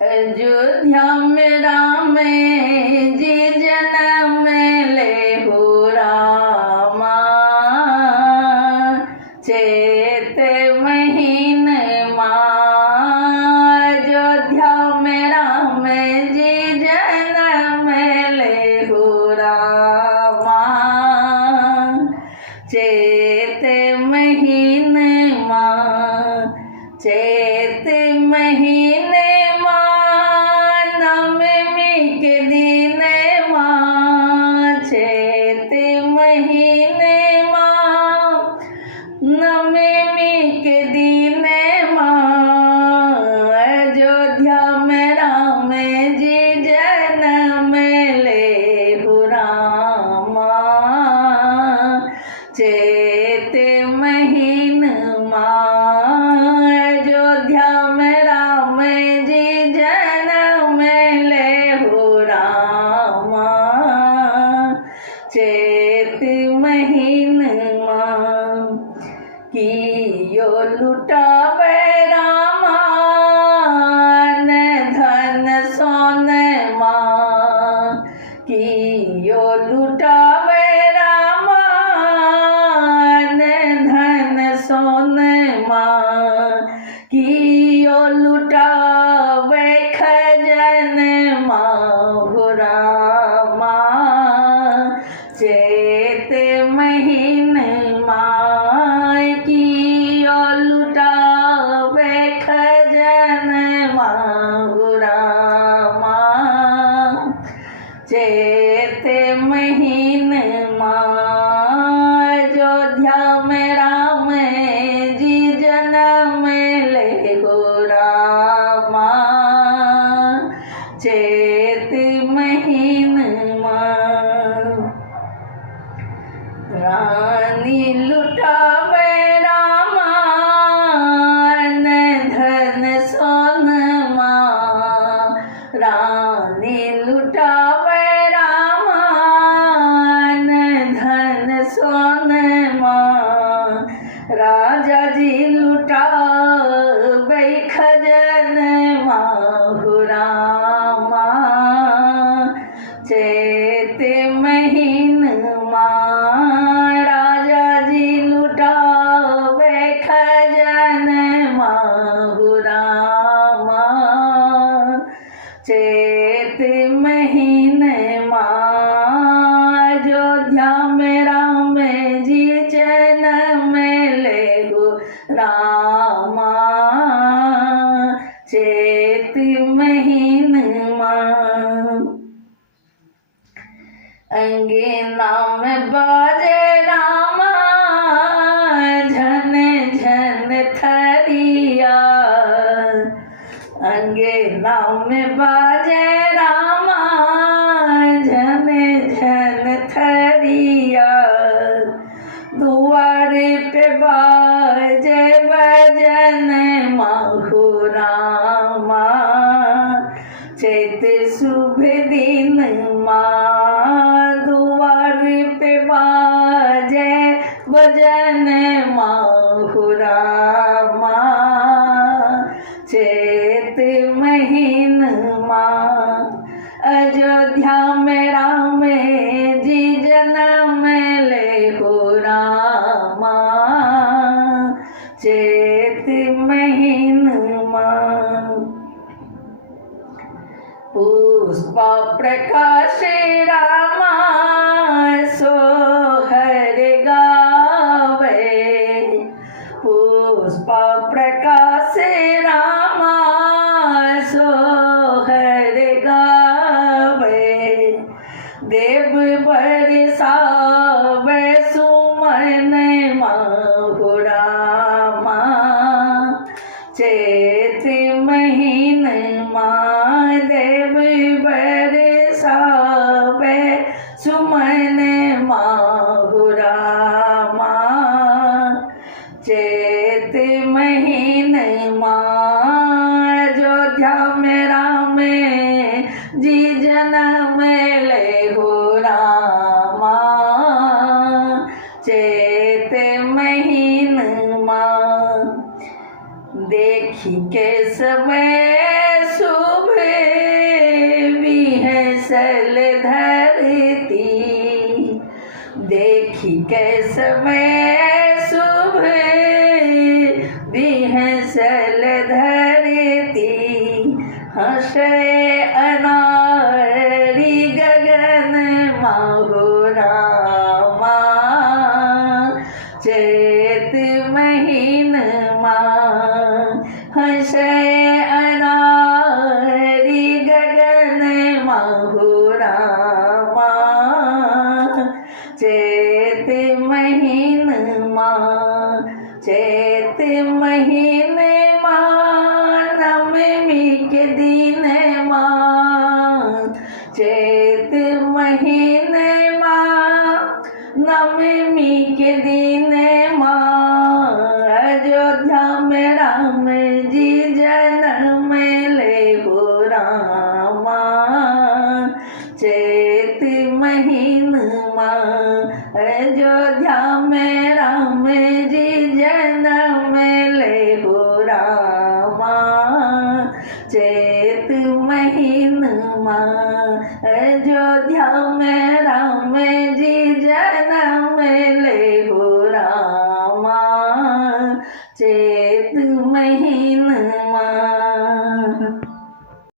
अयोध्या में राम जी जन्म ले हो रामा, चैत महीन अयोध्या में राम जी जन्म ले हो रामा, चैत महीन चैत महीन नवमी के दिन चैत महीन नवमी के दिन अयोध्या में राम जी जन्म ले हो रामा, चैत महीन अयोध्या में राम जी जन्म ले हो रामा, चैत महीन कियो लुटावे रामा धन सोन कियो लुटावे रामा धन सोन कियो लुटावे खजन हो रामा, चैत महीन कियो लुटावे खजन हो रामा, चैत महीन अयोध्या में राम जी जन्म ले हो रामा, चैत महीन रानी लुटावे रामा धन सोन रानी लुटावे रामा धन सोन राजा जी लुटावे खजन हो रामा, चैत महीन राजा जी लुटावे खजन हो रामा, चैत महीन अयोध्या में राम जी जन्म ले हो रामा, चैत महीन अंगना में बाजे रामा झन झन थरिया, अंगना में बाजे रामा झन झन थरिया, दुआरे पे बाजे भजन हो रामा, चैत शुभ दिन दुआरे पे बाजे भजन हो रामा, चैत महीन अयोध्या में राम जी जन्म ले हो रामा, चैत महीन पुष्पा प्रकाश रामा सोहर गावे, पुष्पा प्रकाश रामा सोहर गावे, देव बरसावे सुमन हो रामा, चैत महीन देव बरसावे सुमन हो रामा, चैत महीन अयोध्या में राम जी जन्म ले हो रामा, चैत महीन देखी के समय शुभ में शुभ दी है सल धरती, हंसे अनारी गगन माहो रामा। चैत महीन माँ हंसे अनारी गगन माहो रामा। चैत महीन माँ, चैत महीन माँ, नवमी के दिन माँ। चैत महीन माँ, नवमी के दिन माँ। अयोध्या में राम जी जन्म ले हो रामा। चैत महीन माँ, अयोध्या में राम जी जन्म ले हो रामा। चैत महीन माँ, अयोध्या में राम जी